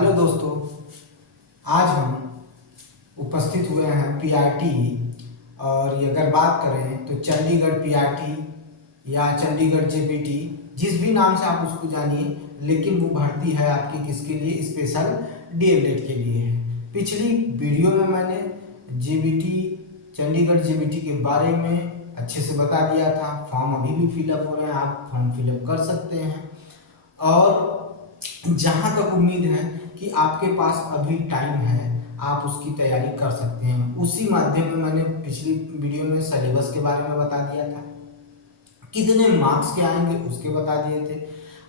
Hello दोस्तों, आज हम उपस्थित हुए हैं पीआरटी। और ये अगर बात करें तो चंडीगढ़ पीआरटी या चंडीगढ़ जेबीटी, जिस भी नाम से आप उसको जानिए, लेकिन वो भर्ती है आपकी किसके लिए? स्पेशल डीएलएड के लिए है। पिछली वीडियो में मैंने जेबीटी, चंडीगढ़ जेबीटी के बारे में अच्छे से बता दिया था। फॉर्म अभी भी फिलअप हो रहे हैं, आप फॉर्म फिलअप कर सकते हैं। और जहाँ तक उम्मीद है कि आपके पास अभी टाइम है, आप उसकी तैयारी कर सकते हैं। उसी माध्यम में मैंने पिछली वीडियो में सिलेबस के बारे में बता दिया था, कितने मार्क्स के आएंगे उसके बता दिए थे।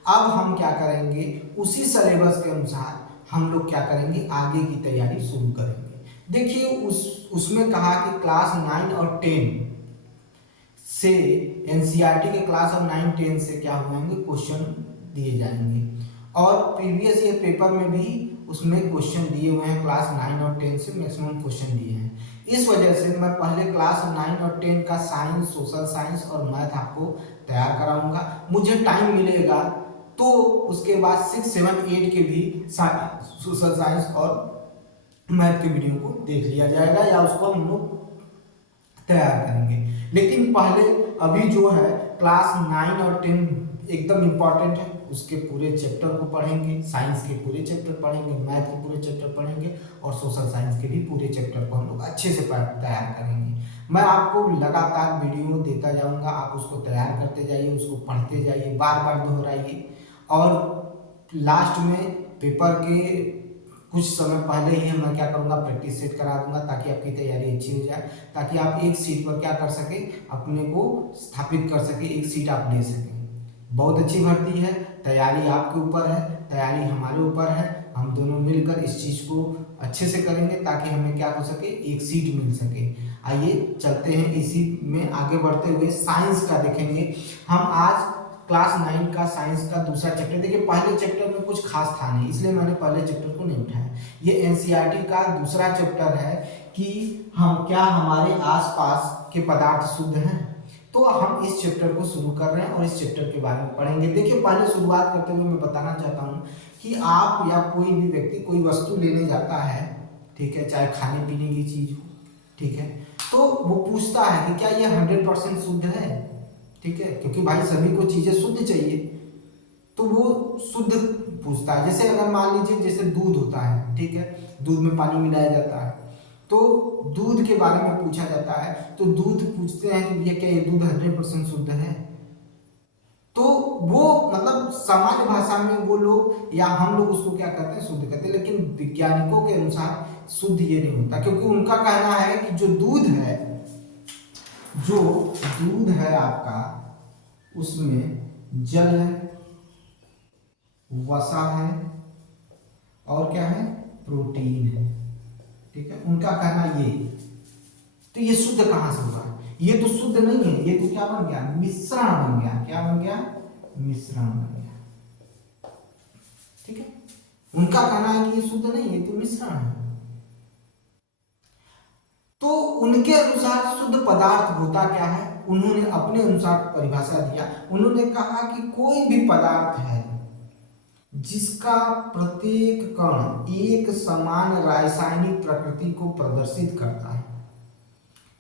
अब हम क्या करेंगे, उसी सिलेबस के अनुसार हम लोग क्या करेंगे, आगे की तैयारी शुरू करेंगे। देखिए उसमें कहा कि क्लास 9 और 10 से एनसीईआरटी के क्लास ऑफ 9, 10 से क्या होंगे, क्वेश्चन दिए जाएंगे। और प्रीवियस ईयर पेपर में भी उसमें क्वेश्चन दिए हुए हैं, क्लास 9 और 10 से मैक्सिमम क्वेश्चन दिए हैं। इस वजह से मैं पहले क्लास 9 और 10 का साइंस, सोशल साइंस और मैथ आपको तैयार कराऊंगा। मुझे टाइम मिलेगा तो उसके बाद 6, 7, 8 के भी सोशल साइंस और मैथ के वीडियो को देख लिया जाएगा या उसको हम लोग तैयार करेंगे। लेकिन पहले अभी जो है क्लास 9 और 10 एकदम इम्पॉर्टेंट है, उसके पूरे चैप्टर को पढ़ेंगे। साइंस के पूरे चैप्टर पढ़ेंगे, मैथ के पूरे चैप्टर पढ़ेंगे और सोशल साइंस के भी पूरे चैप्टर को हम लोग अच्छे से तैयार करेंगे। मैं आपको लगातार वीडियो देता जाऊंगा, आप उसको तैयार करते जाइए, उसको पढ़ते जाइए, बार बार दोहराइए। और लास्ट में पेपर के कुछ समय पहले ही मैं क्या करूंगा, प्रैक्टिस सेट करा दूंगा, ताकि आपकी तैयारी अच्छी हो जाए, ताकि आप एक सीट पर क्या कर सके, अपने को स्थापित कर सके, एक सीट आप ले सकें। बहुत अच्छी भर्ती है, तैयारी आपके ऊपर है, तैयारी हमारे ऊपर है। हम दोनों मिलकर इस चीज को अच्छे से करेंगे ताकि हमें क्या हो सके, एक सीट मिल सके। आइए चलते हैं, इसी में आगे बढ़ते हुए साइंस का देखेंगे हम आज। क्लास 9 का साइंस का दूसरा चैप्टर। देखिए पहले चैप्टर में कुछ खास था नहीं, इसलिए मैंने पहले चैप्टर को नहीं उठाया। ये एनसीईआरटी का दूसरा चैप्टर है कि हम क्या हमारे आसपास के पदार्थ शुद्ध हैं। तो हम इस चैप्टर को शुरू कर रहे हैं और इस चैप्टर के बारे में पढ़ेंगे। देखिए पहले शुरुआत करते हुए मैं बताना चाहता हूँ कि आप या कोई भी व्यक्ति कोई वस्तु लेने जाता है, ठीक है, चाहे खाने पीने की चीज हो, ठीक है, तो वो पूछता है कि क्या यह 100% शुद्ध है, ठीक है, क्योंकि भाई सभी को चीजें शुद्ध चाहिए, तो वो शुद्ध पूछता है। जैसे अगर मान लीजिए जैसे दूध होता है, ठीक है, दूध में पानी मिलाया जाता है, तो दूध के बारे में पूछा जाता है, तो दूध पूछते हैं कि भैया क्या ये दूध 100% शुद्ध है। तो वो मतलब सामान्य भाषा में वो लोग या हम लोग उसको क्या कहते हैं, शुद्ध कहते हैं। लेकिन वैज्ञानिकों के अनुसार शुद्ध ये नहीं होता, क्योंकि उनका कहना है कि जो दूध है आपका, उसमें जल है, वसा है और क्या है, प्रोटीन है, ठीक है। उनका कहना ये, तो ये शुद्ध कहां से होगा, ये तो शुद्ध नहीं है, ये तो क्या बन गया, मिश्रण बन गया। क्या बन गया, मिश्रण बन गया, ठीक है। उनका कहना है कि ये शुद्ध नहीं है, ये तो मिश्रण है। तो उनके अनुसार शुद्ध पदार्थ होता क्या है, उन्होंने अपने अनुसार परिभाषा दिया। उन्होंने कहा कि कोई भी पदार्थ है जिसका प्रत्येक कण एक समान रासायनिक प्रकृति को प्रदर्शित करता है।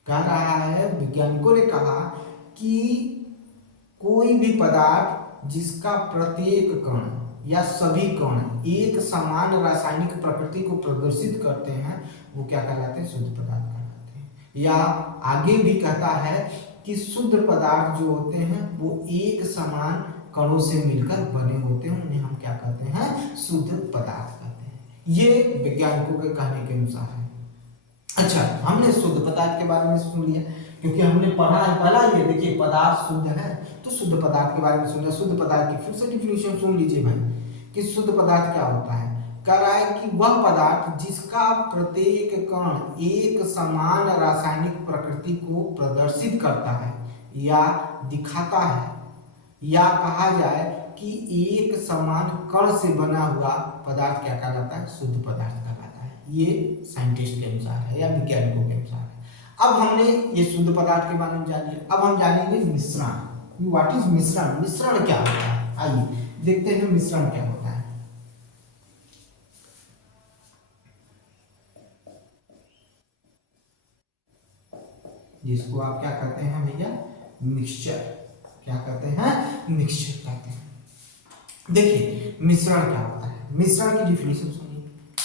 कह रहा है, वैज्ञानिकों ने कहा कि कोई भी पदार्थ जिसका प्रत्येक कण या सभी कण एक समान रासायनिक प्रकृति को प्रदर्शित करते हैं, वो क्या कहलाते हैं, शुद्ध पदार्थ कहलाते हैं। या आगे भी कहता है कि शुद्ध पदार्थ जो होते हैं वो एक समान कणों से मिलकर बने होते हैं, उन्हें हम क्या कहते हैं, शुद्ध पदार्थ कहते हैं। ये वैज्ञानिकों के कहने के अनुसार है। अच्छा, हमने शुद्ध पदार्थ के बारे में सुन लिया, क्योंकि हमने पढ़ा है पहला ये, देखिए पदार्थ शुद्ध है तो शुद्ध पदार्थ के बारे में सुन लिया। शुद्ध पदार्थ की फिर से डिफिनेशन सुन लीजिए भाई, कि शुद्ध पदार्थ क्या होता है। कह रहा है कि वह पदार्थ जिसका प्रत्येक कण एक समान रासायनिक प्रकृति को प्रदर्शित करता है या दिखाता है, या कहा जाए कि एक समान कण से बना हुआ पदार्थ क्या कहलाता है, शुद्ध पदार्थ कहलाता है। ये साइंटिस्ट के अनुसार है या वैज्ञानिकों के अनुसार है। अब हमने ये शुद्ध पदार्थ के बारे में जान लिया, अब हम जानेंगे मिश्रण। व्हाट इज मिश्रण, मिश्रण क्या होता है, आइए देखते हैं मिश्रण क्या होता है। जिसको आप क्या कहते हैं भैया, मिक्सचर। क्या कहते हैं, मिक्सचर कहते हैं। देखिए मिश्रण क्या होता है, मिश्रण की डिफिनेशन सुनिए,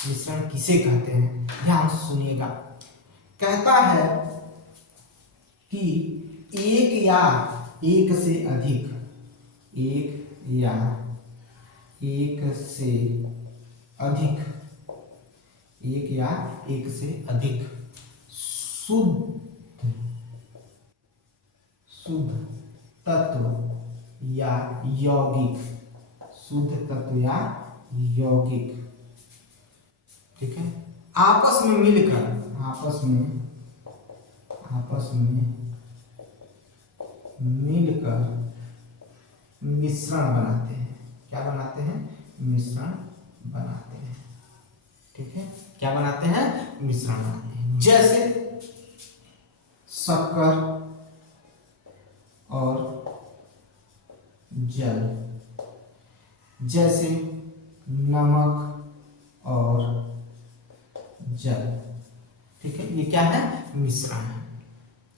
मिश्रण किसे कहते हैं, ध्यान से सुनिएगा। कहता है कि एक या एक से अधिक, एक या एक से अधिक, एक या एक से अधिक शुद्ध तत्व या यौगिक, शुद्ध तत्व या यौगिक, ठीक है, आपस में मिलकर, आपस में मिलकर मिश्रण बनाते हैं। क्या बनाते हैं, मिश्रण बनाते हैं, ठीक है, क्या बनाते हैं, मिश्रण बनाते हैं। जैसे शक्कर और जल, जैसे नमक और जल, ठीक है, ये क्या है, मिश्रण है।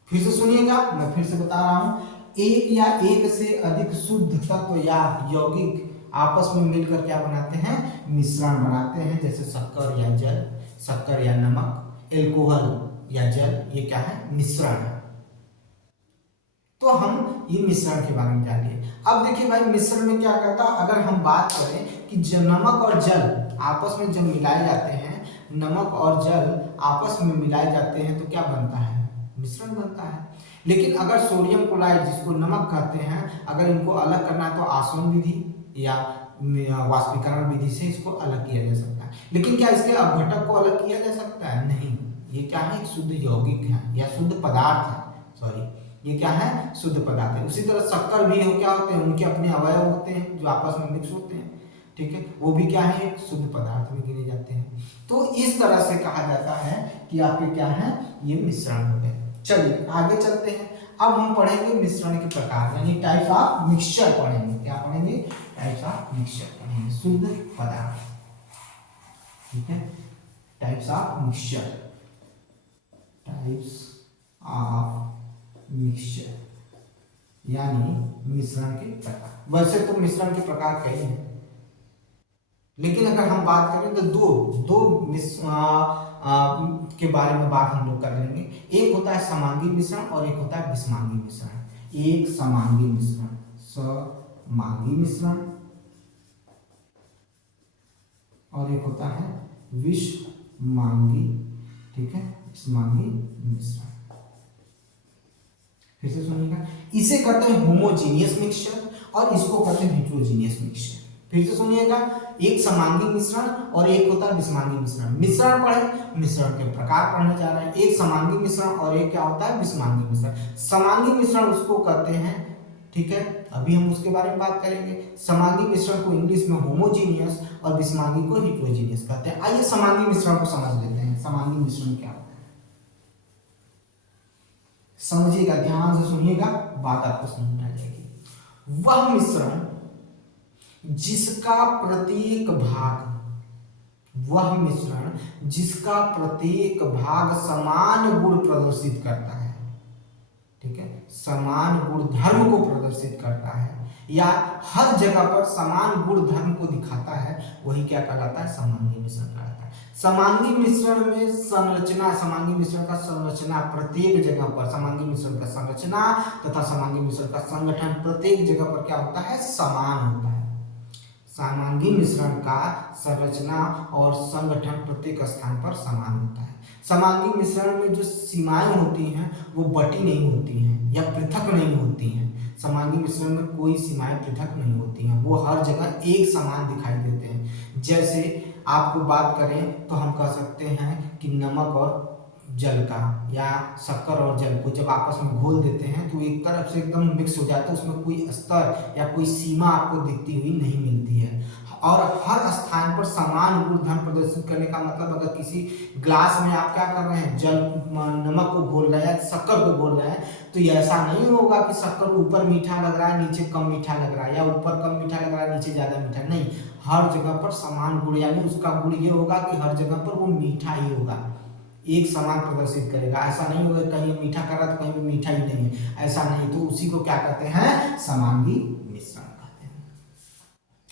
फिर से सुनिएगा, मैं फिर से बता रहा हूं, एक या एक से अधिक शुद्ध तत्व या यौगिक आपस में मिलकर क्या बनाते हैं, मिश्रण बनाते हैं। जैसे शक्कर या जल, शक्कर या नमक, एल्कोहल या जल, ये क्या है, मिश्रण है। तो हम ये मिश्रण के बारे में जान लिए। अब देखिए भाई मिश्रण में क्या करता है, अगर हम बात करें कि नमक और जल आपस में जब मिलाए जाते हैं, नमक और जल आपस में मिलाए जाते हैं तो क्या बनता है, मिश्रण बनता है। लेकिन अगर सोडियम क्लोराइड, जिसको नमक कहते हैं, अगर इनको अलग करना है तो आसवन विधि या वाष्पीकरण विधि से इसको अलग किया जा सकता है। लेकिन क्या इसके अपघटक को अलग किया जा सकता है, नहीं। ये क्या है, एक शुद्ध यौगिक है या शुद्ध पदार्थ है, सॉरी, ये क्या है, शुद्ध पदार्थ है। उसी तरह शक्कर भी हो, क्या होते हैं, उनके अपने अवयव होते हैं जो आपस में मिक्स होते हैं, ठीक है, वो भी क्या है, एक शुद्ध पदार्थ में गिने जाते हैं। तो इस तरह से कहा जाता है कि आपके क्या है, ये मिश्रण हो गए। चलिए आगे चलते हैं। अब हम पढ़ेंगे मिश्रण के प्रकार, यानी टाइप्स ऑफ मिक्सचर पढ़ेंगे। क्या पढ़ेंगे, टाइप्स ऑफ मिक्सचर पढ़ेंगे, शुद्ध पदार्थ, ठीक है, types of mixture, types of mixture यानी मिश्रण के प्रकार। वैसे तो मिश्रण के प्रकार कई हैं, लेकिन अगर हम बात करें तो दो के बारे में बात हम लोग कर लेंगे। एक होता है समांगी मिश्रण और एक होता है विषमांगी मिश्रण। एक समांगी मिश्रण, समांगी मिश्रण, और एक होता है विषमांगी, ठीक है, विषमांगी मिश्रण। फिर से सुनिएगा, इसे कहते हैं होमोजीनियस मिक्सचर और इसको कहते हैं हेटेरोजीनियस मिक्सचर। फिर से सुनिएगा, एक समांगी मिश्रण और एक होता है विषमांगी मिश्रण। मिश्रण पढ़े, मिश्रण के प्रकार पढ़ने जा रहे हैं। एक समांगी मिश्रण और एक क्या होता है, विषमांगी मिश्रण। समांगी मिश्रण उसको कहते हैं, ठीक है, अभी हम उसके बारे में बात करेंगे। समांगी मिश्रण को इंग्लिश में होमोजीनियस और विषमांगी को हेटेरोजीनियस कहते हैं। आइए समांगी मिश्रण को समझ लेते हैं। समांगी मिश्रण क्या होता है, समझिएगा, ध्यान से सुनिएगा, बात आपको समझ में आ जाएगी। वह मिश्रण जिसका प्रत्येक भाग, वह मिश्रण जिसका प्रत्येक भाग समान गुण प्रदर्शित करता है, ठीक है, समान गुण धर्म को प्रदर्शित करता है या हर जगह पर समान गुण धर्म को दिखाता है, वही क्या कहलाता है, समांगी मिश्रण कहलाता है। समांगी मिश्रण में संरचना, समांगी मिश्रण का संरचना प्रत्येक जगह पर, समांगी मिश्रण का संरचना तथा समांगी मिश्रण का संगठन प्रत्येक जगह पर क्या होता है, समान होता है। समांगी मिश्रण का संरचना और संगठन प्रत्येक स्थान पर समान होता है। समांगी मिश्रण में जो सीमाएं होती हैं वो बटी नहीं होती हैं या पृथक नहीं होती हैं। समांगी मिश्रण में कोई सीमाएं पृथक नहीं होती हैं, वो हर जगह एक समान दिखाई देते हैं। जैसे आपको बात करें तो हम कह सकते हैं कि नमक और जल का या शक्कर और जल को जब आपस में घोल देते हैं तो एक तरफ से एकदम मिक्स हो जाता है, उसमें कोई स्तर या कोई सीमा आपको दिखती हुई नहीं मिलती है। और हर स्थान पर समान गुण धर्म प्रदर्शित करने का मतलब, अगर किसी ग्लास में आप क्या कर रहे हैं, जल नमक को घोल रहे हैं, शक्कर को घोल रहे हैं, तो ये ऐसा नहीं होगा कि शक्कर ऊपर मीठा लग रहा है नीचे कम मीठा लग रहा है, या ऊपर कम मीठा लग रहा है नीचे ज्यादा मीठा, नहीं, हर जगह पर समान गुण, यानी उसका गुण ये होगा कि हर जगह पर वो मीठा ही होगा, एक समान प्रदर्शित करेगा। ऐसा नहीं होगा कहीं मीठा कर रहा तो कहीं भी मीठा ही नहीं है, ऐसा नहीं। तो उसी को क्या कहते हैं, समांगी मिश्रण कहते हैं।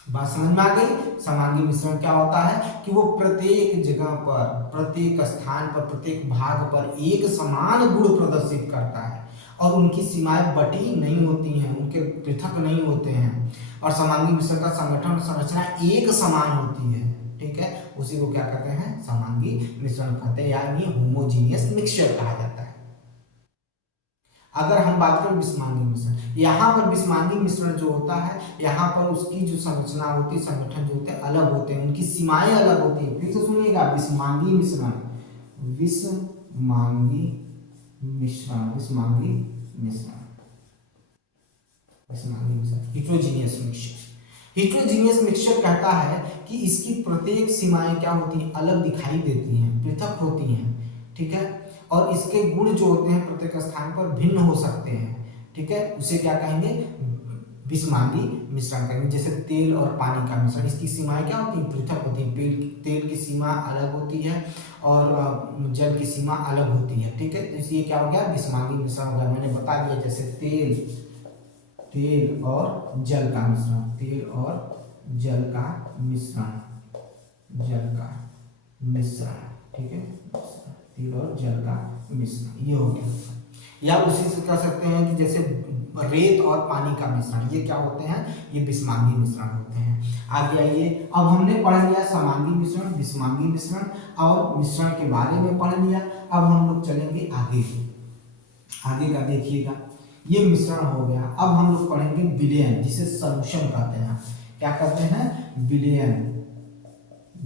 बात समझ में आ गई। समांगी मिश्रण क्या होता है कि वो प्रत्येक जगह पर, प्रत्येक स्थान पर, प्रत्येक भाग पर एक समान गुण प्रदर्शित करता है और उनकी सीमाएं बटी नहीं होती हैं, उनके पृथक नहीं होते हैं, और समांगी मिश्रण का संगठन और संरचना एक समान होती है। ठीक है, उसी को क्या कहते हैं, समांगी मिश्रण कहते हैं, यानी होमोजीनियस मिक्सचर कहा जाता है। अगर हम बात करें विषमांगी मिश्रण, यहाँ पर विषमांगी मिश्रण जो होता है, यहाँ पर उसकी जो संरचना होती है, संगठन जो होते हैं अलग होते हैं, उनकी सीमाएं अलग होती हैं। फिर से सुनिएगा, विषमांगी मिश्रण, विषमांगी मिश्रण, विषमांगी मिश्रण, विषमांगी मिश्रण, हिट्रोजीनियस मिक्सचर। हिट्रोजीनियस मिक्सचर कहता है कि इसकी प्रत्येक सीमाएं क्या होती हैं, अलग दिखाई देती हैं, पृथक होती हैं। ठीक है, और इसके गुण जो होते हैं प्रत्येक स्थान पर भिन्न हो सकते हैं। ठीक है, उसे क्या कहेंगे, विषमांगी मिश्रण कहेंगे। जैसे तेल और पानी का मिश्रण, इसकी सीमाएं क्या होती हैं, पृथक होती हैं। तेल की सीमा अलग होती है और जल की सीमा अलग होती है। ठीक है, तो इसलिए क्या हो गया, विषमांगी मिश्रण हो गया। मैंने बता दिया, जैसे तेल और जल का मिश्रण, तेल और जल का मिश्रण, जल का मिश्रण। ठीक है, तेल और जल का मिश्रण, ये हो गया। या उसी से कह सकते हैं कि जैसे रेत और पानी का मिश्रण, ये क्या होते हैं, ये विषमांगी मिश्रण होते हैं। आगे आइए, अब हमने पढ़ लिया समांगी मिश्रण, विषमांगी मिश्रण और मिश्रण के बारे में पढ़ लिया। अब हम लोग चलेंगे आगे का, देखिएगा, ये मिश्रण हो गया। अब हम लोग पढ़ेंगे विलयन, जिसे सॉल्यूशन कहते हैं। क्या कहते हैं, विलयन,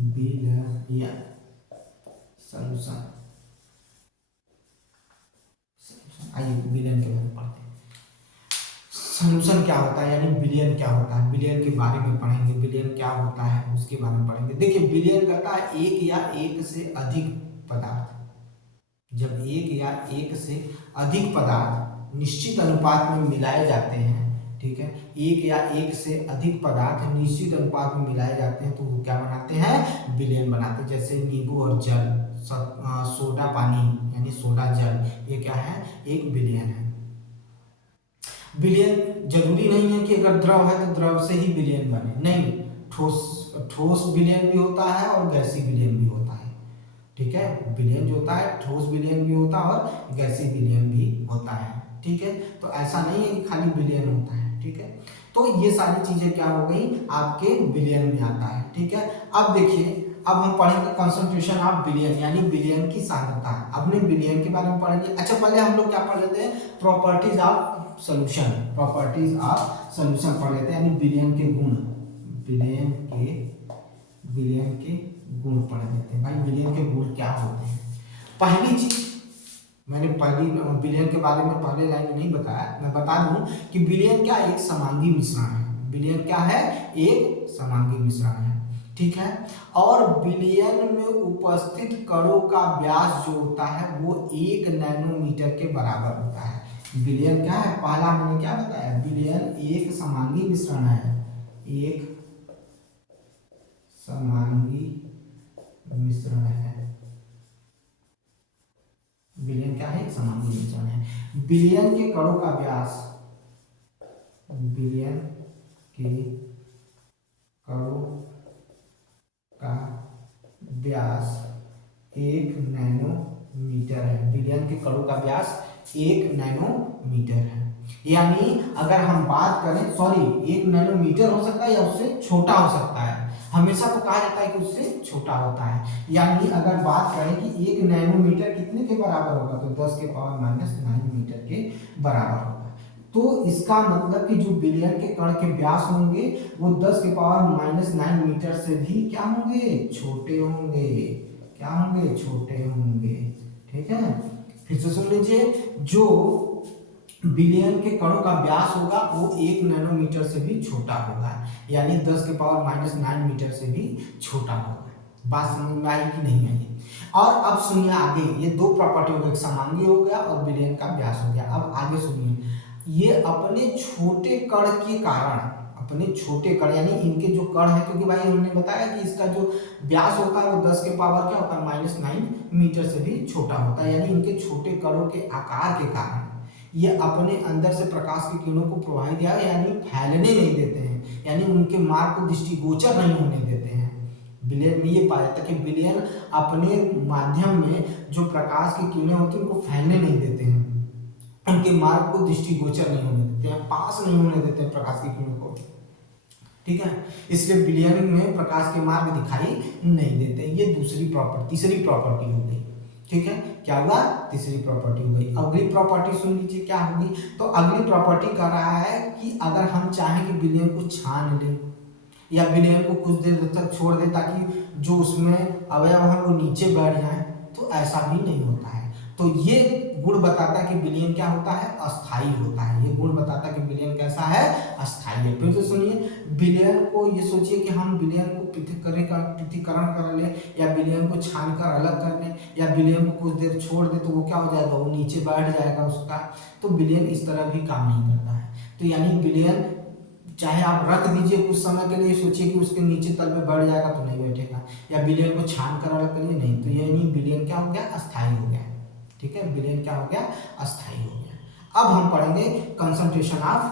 विलयन, सॉल्यूशन। आइए विलयन के बारे में पढ़ते हैं। सॉल्यूशन क्या होता है, यानी विलयन क्या होता है, विलयन के बारे में पढ़ेंगे। विलयन क्या होता है उसके बारे में पढ़ेंगे। देखिए, विलयन कहता है एक या एक से अधिक पदार्थ, जब एक या एक से अधिक पदार्थ निश्चित अनुपात में मिलाए जाते हैं। ठीक है, एक या एक से अधिक पदार्थ निश्चित अनुपात में मिलाए जाते हैं तो वो क्या बनाते हैं, विलयन बनाते हैं। जैसे नींबू और जल, सोडा पानी यानी सोडा जल, ये क्या है, एक विलयन है। विलयन जरूरी नहीं है कि अगर द्रव है तो द्रव से ही विलयन बने, नहीं, ठोस विलयन भी होता है और गैसीय विलयन भी होता है। ठीक है, विलयन जो होता है ठोस विलयन भी होता है और गैसीय विलयन भी होता है। ठीक है, तो ऐसा नहीं है कि खाली विलयन होता है। ठीक है, तो ये सारी चीजें क्या हो गई, आपके विलयन में आता है। ठीक है, अब देखिए, अब हम पढ़ेंगे कंसंट्रेशन ऑफ विलयन, यानी विलयन की सांद्रता। अपने विलयन के बारे में पढ़ेंगे। अच्छा, पहले हम लोग क्या पढ़ लेते हैं, properties of solution, properties of solution पढ़ लेते हैं, यानी विलयन के गुण, विलयन के गुण पढ़ लेते हैं। भाई, विलयन के गुण क्या होते हैं। पहली चीज, मैंने पहली विलयन के बारे में पहले लाइन में नहीं बताया, मैं बता दूं कि विलयन क्या, एक समांगी मिश्रण है। विलयन क्या है, एक समांगी मिश्रण है। ठीक है, और विलयन में उपस्थित कणों का व्यास जो होता है वो 1 नैनोमीटर के बराबर होता है। विलयन क्या है, पहला मैंने क्या बताया, विलयन एक समांगी मिश्रण है, एक समांगी मिश्रण है। विलयन क्या है, एक समांगी मिश्रण है। विलयन के कणों का व्यास, विलयन के कणों का व्यास 1 नैनोमीटर है। विलयन के कणों का व्यास 1 नैनोमीटर है। यानी अगर हम बात करें, सॉरी, 1 नैनोमीटर हो सकता है या उससे छोटा हो सकता है। हमेशा तो कहा जाता है कि उससे छोटा होता है। यानी अगर बात करें कि 1 नैनोमीटर कितने के बराबर होगा, तो 10 के पावर -9 मीटर के बराबर होगा। तो इसका मतलब कि जो विलयन के कण के व्यास होंगे वो 10 के पावर -9 मीटर से भी क्या होंगे, छोटे होंगे। क्या होंगे, छोटे होंगे। ठीक है, फिर से सुन लीजिए, जो विलयन के कणों का व्यास होगा वो 1 नैनोमीटर से भी छोटा होगा, यानी 10 के पावर -9 मीटर से भी छोटा होगा। बात समझ में आई कि नहीं आई। और अब सुनिए आगे, ये दो प्रॉपर्टी हो गई, एक समांगी हो गया और विलयन का व्यास हो गया। अब आगे सुनिए, ये अपने छोटे कण के कारण, अपने छोटे कण यानी इनके जो कण है, क्योंकि भाई हमने बताया कि इसका जो व्यास होता है वो 10 के पावर क्या होता है -9 मीटर से भी छोटा होता है। यानी इनके छोटे कणों के आकार के कारण ये अपने अंदर से प्रकाश की किरणों को प्रवाहित यानी फैलने नहीं देते हैं, यानी उनके मार्ग को दृष्टिगोचर नहीं होने देते हैं। विलयन में ये पाया जाता है कि विलयन अपने माध्यम में जो प्रकाश की किरणें होती हैं उनको फैलने नहीं देते हैं, उनके मार्ग को दृष्टिगोचर नहीं होने देते हैं, पास नहीं होने देते हैं प्रकाश की किरणों को। ठीक है, इसलिए विलयन में प्रकाश के मार्ग दिखाई नहीं देते। ये तीसरी प्रॉपर्टी हो गई। ठीक है, क्या हुआ? तीसरी प्रॉपर्टी हो गई। अगली प्रॉपर्टी सुन लीजिए क्या होगी। तो अगली प्रॉपर्टी कह रहा है कि अगर हम चाहें कि विलयन को छान लें या विलयन को कुछ देर तक छोड़ दें ताकि जो उसमें अवयव है वो नीचे बैठ जाए, तो ऐसा भी नहीं होता है। तो ये गुण बताता है कि विलयन क्या होता है? अस्थाई होता है। ये गुण बताता है कि विलयन कैसा है? अस्थाई है। फिर तो सुनिए, विलयन को ये सोचिए कि हम विलयन को पृथक्करण कर लें या विलयन को छान कर अलग कर लें या विलयन को कुछ देर छोड़ दें, तो वो क्या हो जाएगा? वो नीचे बैठ जाएगा उसका। तो विलयन इस तरह भी काम नहीं करता है। तो यानी विलयन चाहे आप रख दीजिए कुछ समय के लिए, सोचिए कि उसके नीचे तल में बढ़ जाएगा तो नहीं बैठेगा, या विलयन को छान कर अलग करिए, नहीं। तो यानी विलयन क्या हो गया? अस्थाई हो गया। ठीक है, विलयन क्या हो गया? अस्थाई हो गया। अब हम पढ़ेंगे कंसंट्रेशन ऑफ,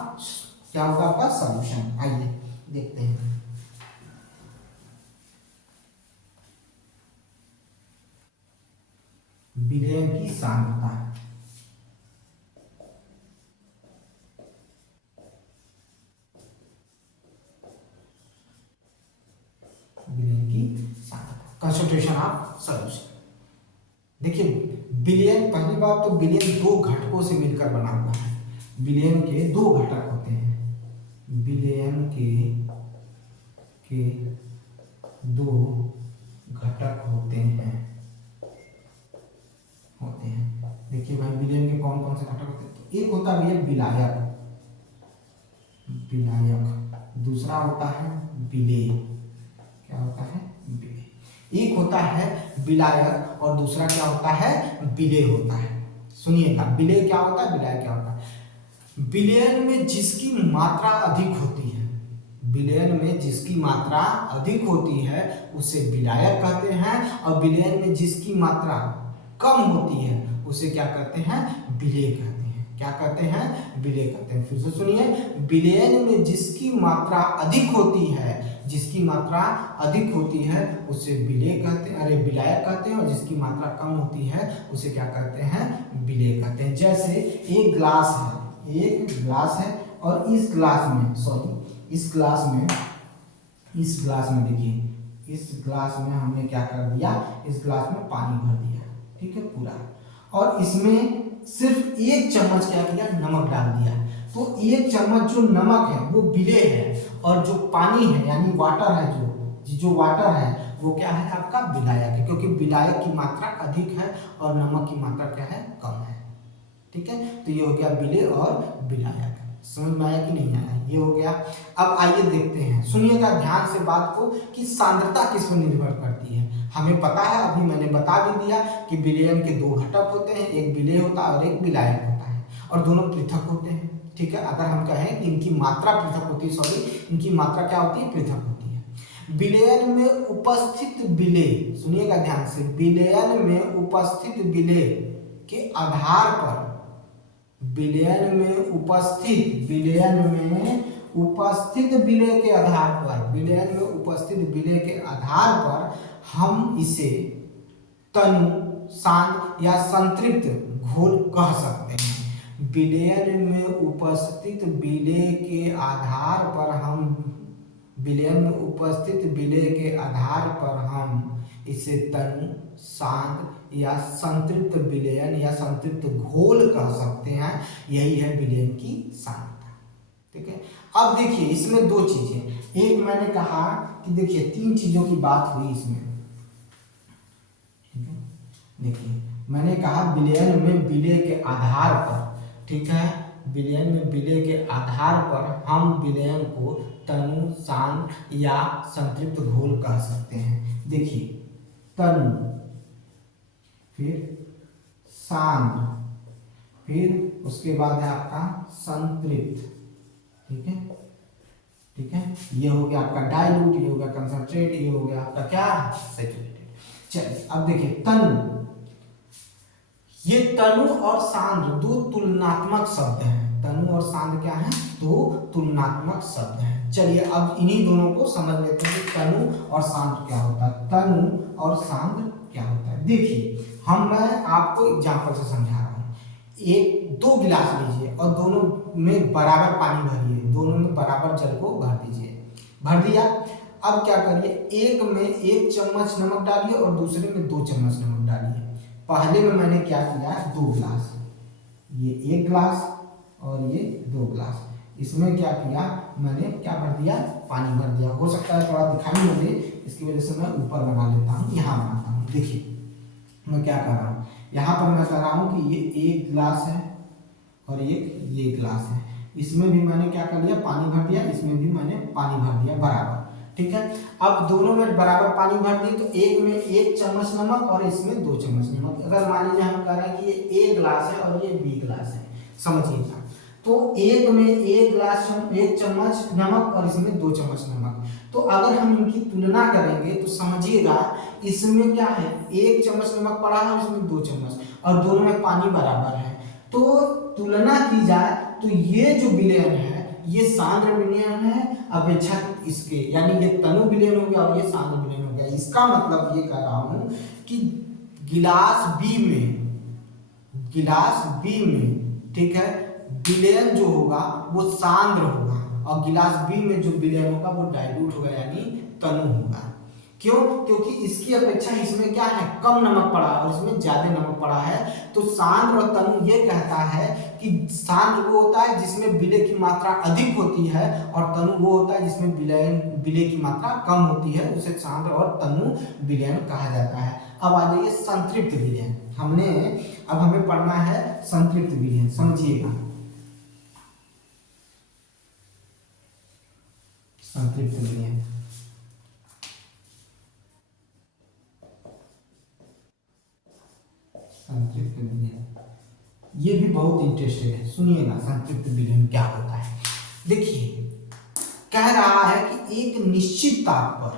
क्या होगा आपका? सॉल्यूशन। आइए देखते हैं। विलयन की सांद्रता, विलयन की सांद्रता, कंसंट्रेशन ऑफ सॉल्यूशन। देखिए, विलयन, पहली बात तो विलयन दो घटकों से मिलकर बना हुआ है। विलयन के दो घटक होते हैं। विलयन के दो घटक होते हैं। देखिए भाई, विलयन के कौन कौन से घटक होते हैं? तो एक होता है विलायक, दूसरा होता है विलेय। क्या होता है? विलेय। एक होता है विलायक और दूसरा क्या होता है? विलेय होता है। सुनिएगा, विलेय क्या होता है, विलायक क्या होता है? विलयन में जिसकी मात्रा अधिक होती है, विलयन में जिसकी मात्रा अधिक होती है उसे विलायक कहते हैं, और विलयन में जिसकी मात्रा कम होती है उसे क्या कहते हैं? विलेय कहते हैं। क्या कहते हैं? विलेय कहते हैं। फिर से सुनिए, विलयन में जिसकी मात्रा अधिक होती है, जिसकी मात्रा अधिक होती है उसे विलेय कहते हैं, अरे विलायक कहते हैं, और जिसकी मात्रा कम होती है उसे क्या कहते हैं? विलेय कहते हैं। जैसे एक ग्लास है और इस ग्लास में, इस ग्लास में देखिए, इस ग्लास में हमने क्या कर दिया? इस ग्लास में पानी भर दिया, ठीक है, पूरा, और इसमें सिर्फ एक चम्मच क्या किया? नमक डाल दिया। तो एक चम्मच जो नमक है वो विलेय है, और जो पानी है यानी वाटर है, जो वाटर है वो क्या है? आपका विलायक है, क्योंकि विलायक की मात्रा अधिक है और नमक की मात्रा क्या है? कम है। ठीक है, तो ये हो गया विलेय और विलायक। समझ में आया कि नहीं आया? ये हो गया। अब आइए देखते हैं, सुनिएगा ध्यान से बात को, कि सांद्रता किस पर निर्भर करती है। हमें पता है, अभी मैंने बता भी दिया कि विलयन के दो घटक होते हैं, एक विलेय होता है और एक विलायक होता है, और दोनों पृथक होते हैं। ठीक है, अगर हम कहें कि इनकी मात्रा पृथक होती है, इनकी मात्रा क्या होती है? पृथक होती है। विलयन में उपस्थित विलेय, सुनिएगा ध्यान से, विलयन में उपस्थित विलेय के आधार पर, विलयन में उपस्थित विलेय के आधार पर हम इसे तनु, सांद्र या संतृप्त घोल कह सकते हैं। विलयन में उपस्थित विलेय के आधार पर हम इसे तनु, सांद्र या संतृप्त विलयन या संतृप्त घोल कह सकते हैं। यही है विलयन की सांद्रता। ठीक है, अब देखिए इसमें दो चीजें, एक मैंने कहा कि देखिए तीन चीजों की बात हुई इसमें। ठीक है, देखिए मैंने कहा विलयन में विलेय के आधार पर, ठीक है, विलयन में विलेय के आधार पर हम विलयन को तनु, सांद्र या संतृप्त घोल कह सकते हैं। देखिए, तनु, फिर सांद्र, फिर उसके बाद है आपका संतृप्त। ठीक है, ठीक है, ये हो गया आपका डाइल्यूट, ये हो गया कंसंट्रेट, ये हो गया आपका क्या, सैचुरेटेड। चलिए अब देखिए तनु, ये तनु और सांद्र दो तुलनात्मक शब्द हैं। तनु और सांद्र क्या है, दो तुलनात्मक शब्द हैं। चलिए अब इन्हीं दोनों को समझ लेते हैं कि तनु और सांद्र क्या होता है। तनु और सांद्र क्या होता है, देखिए मैं आपको एग्जांपल से समझा रहा हूँ। एक दो गिलास लीजिए और दोनों में बराबर पानी भरिए, दोनों में बराबर जल को भर दीजिए, भर दिया। अब क्या करिए, एक में 1 चम्मच नमक डालिए और दूसरे में 2 चम्मच नमक डालिए। पहले में मैंने क्या किया, 2 गिलास, ये 1 गिलास और ये 2 गिलास, इसमें क्या किया मैंने, क्या भर दिया, पानी भर दिया। हो सकता है थोड़ा दिखाई न दे, इसकी वजह से मैं ऊपर बना लेता हूँ, यहाँ बनाता हूँ। देखिए मैं क्या कर रहा हूँ, यहाँ पर मैं कर रहा हूँ कि ये 1 गिलास है और एक ये गिलास है, इसमें भी मैंने क्या कर लिया, पानी भर दिया, इसमें भी मैंने पानी भर दिया बराबर। ठीक है, अब दोनों में बराबर पानी भर दिए, तो एक में 1 चम्मच नमक और इसमें 2 चम्मच नमक। अगर मान लीजिए हम कह रहे हैं कि ये A गिलास है और ये B गिलास है, समझिएगा, तो एक में 1 गिलास 1 चम्मच नमक और इसमें 2 चम्मच नमक। तो अगर हम इनकी तुलना करेंगे तो समझिएगा, इसमें क्या है, 1 चम्मच नमक पड़ा है और इसमें 2 चम्मच, और दोनों में पानी बराबर है। तो तुलना की जाए तो ये जो विलयन है ये सांद्र विलयन है अपेक्षा इसके, यानी ये तनु विलयन हो गया और ये सांद्र विलयन हो गया। इसका मतलब ये कह रहा हूं कि गिलास बी में ठीक है, विलयन जो होगा वो सांद्र होगा, और गिलास बी में जो विलयन होगा वो डाइल्यूट होगा, यानी तनु होगा। क्यों, क्योंकि इसकी अपेक्षा इसमें क्या है, कम नमक पड़ा और इसमें ज्यादा नमक पड़ा है। तो सांद्र और तनु ये कहता है कि सांद्र वो होता है जिसमें विलय की मात्रा अधिक होती है, और तनु वो होता है जिसमें विलय की मात्रा कम होती है, उसे सांद्र और तनु विलयन कहा जाता है। अब आ जाइए संतृप्त विलयन, अब हमें पढ़ना है संतृप्त विलयन, समझिएगा संतृप्त विलयन। संतृप्त विलयन ये भी बहुत इंटरेस्टेड है, सुनिएगा संतृप्त विलयन क्या होता है। देखिए कह रहा है कि एक निश्चित ताप पर,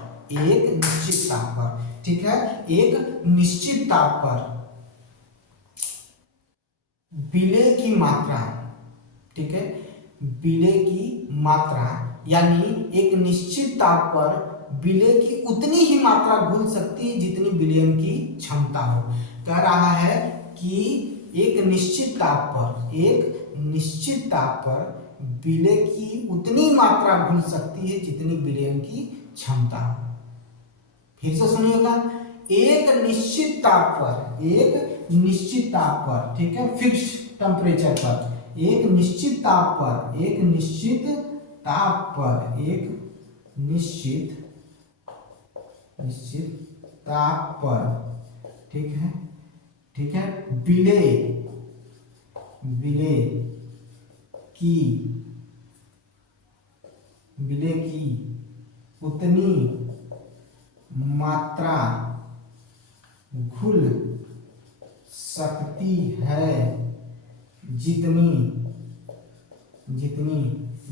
ठीक है, एक निश्चित ताप पर विलय की मात्रा, ठीक है, विलय की मात्रा, यानी एक निश्चित ताप पर विलय की उतनी ही मात्रा घुल सकती है जितनी विलयन की क्षमता हो। कह रहा है कि एक निश्चित ताप पर विलय की उतनी मात्रा घुल सकती है जितनी विलयन की क्षमता हो। फिर से सुनिएगा, एक निश्चित ताप पर, ठीक है, फिक्स्ड टेम्परेचर पर, एक निश्चित ताप पर, ठीक है,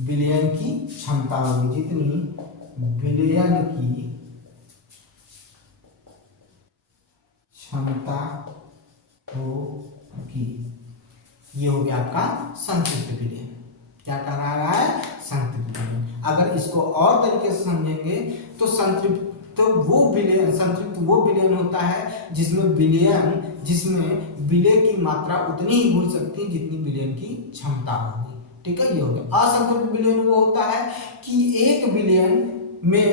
विलय की उतनी मात्रा घुल सकती है जितनी विलयन की क्षमता होगी, ये हो गया आपका संतृप्त विलयन। क्या कह रहा है, संतृप्त विलयन। अगर इसको और तरीके से समझेंगे तो संतृप्त वो विलयन होता है जिसमें विलय की मात्रा उतनी ही घुल सकती है जितनी विलयन की क्षमता होगी। ठीक है, ये हो गया। असंतृप्त विलयन वो होता है कि एक विलयन में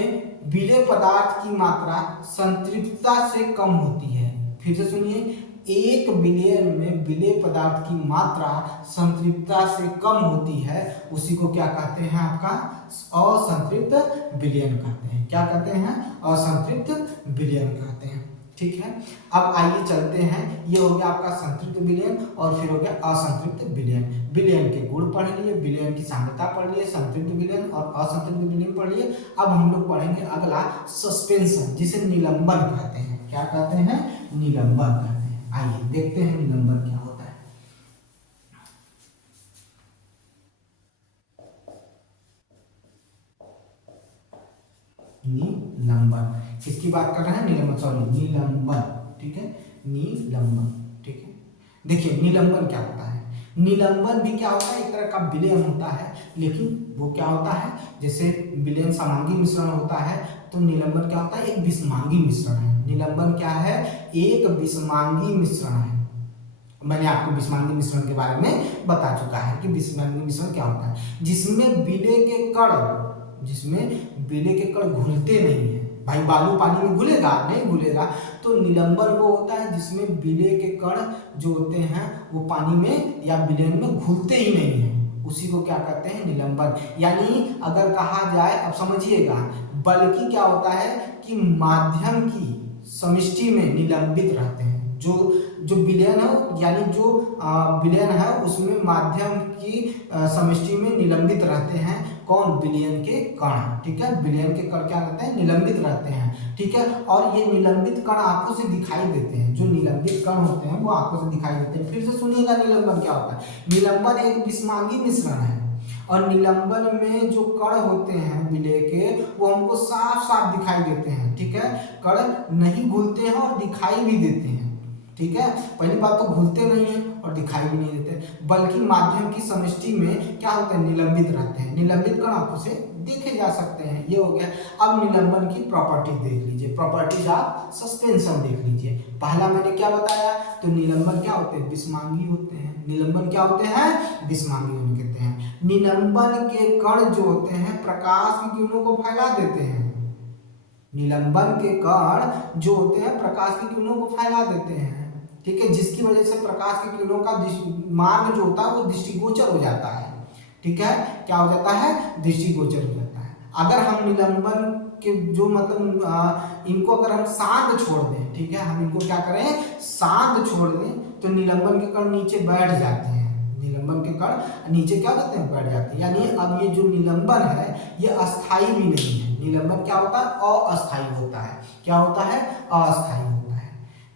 विलय पदार्थ की मात्रा संतृप्तता से कम होती है। फिर से सुनिए, एक विलयन में विलय पदार्थ की मात्रा संतृप्तता से कम होती है, उसी को क्या कहते हैं, आपका असंतृप्त विलयन कहते हैं। क्या कहते हैं, असंतृप्त विलयन कहते हैं। ठीक है, अब आइए चलते हैं, ये हो गया आपका संतृप्त विलयन, और फिर हो गया असंतृप्त विलयन। विलयन के गुण पढ़ लिए, विलयन की सांद्रता पढ़ लिए, संतृप्त विलयन और असंतृप्त विलयन पढ़ लिए। अब हम लोग पढ़ेंगे अगला सस्पेंशन, जिसे निलंबन कहते हैं। क्या कहते हैं, निलंबन कहते हैं। आइए देखते हैं निलंबन क्या होता है। निलंबन। किसकी बात कर रहे हैं? निलंबन, सॉरी निलंबन, ठीक है, निलंबन, ठीक है। देखिए निलंबन क्या होता है? निलंबन भी क्या होता है? एक तरह का विलयन होता है, लेकिन वो क्या होता है, जैसे विलयन समांगी मिश्रण होता है, तो निलंबन क्या होता है? एक विषमांगी मिश्रण है। निलंबन क्या है? एक विषमांगी मिश्रण है। मैंने आपको विषमांगी मिश्रण के बारे में बता चुका है कि विषमांगी मिश्रण क्या होता है, जिसमें विलय के कण घुलते नहीं है। भाई बालू पानी में घुलेगा? नहीं घुलेगा। तो निलंबन वो होता है जिसमें विलय के कण जो होते हैं वो पानी में या विलयन में घुलते ही नहीं है, उसी को क्या कहते हैं? निलंबन। यानी अगर कहा जाए, अब समझिएगा, बल्कि क्या होता है कि माध्यम की समष्टि में निलंबित रहते हैं। जो विलयन है, यानी जो विलयन है उसमें माध्यम की समष्टि में निलंबित रहते हैं। कौन? विलयन के कण, ठीक है। विलयन के कण क्या रहते हैं? निलंबित रहते हैं, ठीक है। और ये निलंबित कण आंखों से दिखाई देते हैं। जो निलंबित कण होते हैं वो आंखों से दिखाई देते हैं। फिर से सुनिएगा निलंबन क्या होता है। निलंबन एक विषमांगी मिश्रण है, और निलंबन में जो कण होते हैं विलय के, वो हमको साफ साफ दिखाई देते हैं, ठीक है। कण नहीं घुलते हैं और दिखाई भी देते हैं, ठीक है। पहली बात तो घुलते नहीं है और दिखाई भी नहीं देते, बल्कि माध्यम की समष्टि में क्या होते हैं? निलंबित रहते हैं। निलंबित कण आंखों से देखे जा सकते हैं। ये हो गया। अब निलंबन की प्रॉपर्टी देख लीजिए, प्रॉपर्टीज ऑफ सस्पेंशन देख लीजिए। पहला मैंने क्या बताया? तो निलंबन क्या होते हैं? विषमांगी होते हैं। निलंबन क्या होते हैं? विषमांगी होने कहते हैं। निलंबन के कण जो होते हैं प्रकाश की किरणों को फैला देते हैं। निलंबन के कण जो होते हैं प्रकाश की किरणों को फैला देते हैं, ठीक है, जिसकी वजह से प्रकाश की किरणों का मार्ग जो होता है वो दृष्टिगोचर हो जाता है, ठीक है। क्या हो जाता है? दृष्टिगोचर हो जाता है। अगर हम निलंबन के जो मतलब इनको अगर हम शांत छोड़ दें, ठीक है, हम इनको क्या करें? शांत छोड़ दें, तो निलंबन के कण नीचे बैठ जाते हैं। निलंबन के कण नीचे क्या करते हैं? बैठ जाते हैं। यानी अब ये जो निलंबन है ये अस्थाई भी नहीं है। निलंबन क्या होता है? अस्थाई होता है। क्या होता है? अस्थाई होता है।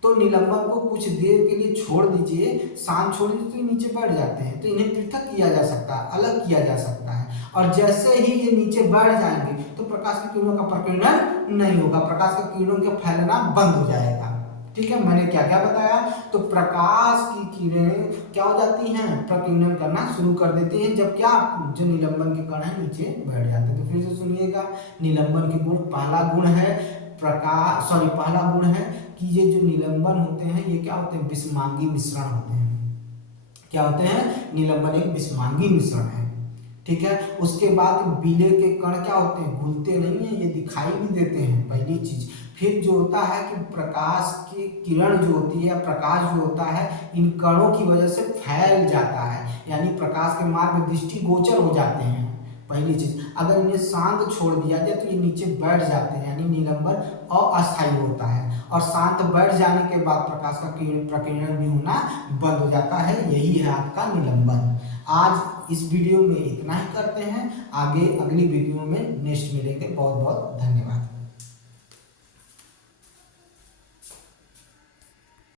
तो निलंबन को कुछ देर के लिए छोड़ दीजिए, शांत छोड़ दीजिए, तो ये नीचे बैठ जाते हैं। तो इन्हें पृथक किया जा सकता है, अलग किया जा सकता है। और जैसे ही ये नीचे बैठ जाएंगे तो प्रकाश की किरणों का प्रकीर्णन नहीं होगा, प्रकाश की किरणों का फैलना बंद हो जाएगा, ठीक है। मैंने क्या क्या बताया? तो प्रकाश की किरणें क्या हो जाती हैं? प्रकीर्णन करना शुरू कर देती हैं, जब क्या? जो निलंबन के कण है नीचे बैठ जाते हैं। तो फिर से सुनिएगा, निलंबन के गुण, पहला गुण है पहला गुण है कि ये जो निलंबन होते हैं ये क्या होते हैं? विषमांगी मिश्रण होते हैं। क्या होते हैं? निलंबन एक विषमांगी मिश्रण है, ठीक है। उसके बाद विलय के कण क्या होते हैं? घुलते नहीं है, ये दिखाई भी देते हैं, पहली चीज। फिर जो होता है कि प्रकाश की किरण जो होती है या प्रकाश जो होता है इन कणों की वजह से फैल जाता है, यानी प्रकाश के मार्ग दृष्टिगोचर हो जाते हैं, पहली चीज। अगर इन्हें शांत छोड़ दिया जाए तो ये नीचे बैठ जाते हैं, यानी निलंबन अस्थायी होता है। और शांत बैठ जाने के बाद प्रकाश का प्रकीर्णन भी होना बंद हो जाता है। यही है आपका निलंबन। आज इस वीडियो में इतना ही करते हैं, आगे अगली वीडियो में नेक्स्ट मिलेंगे। बहुत बहुत धन्यवाद।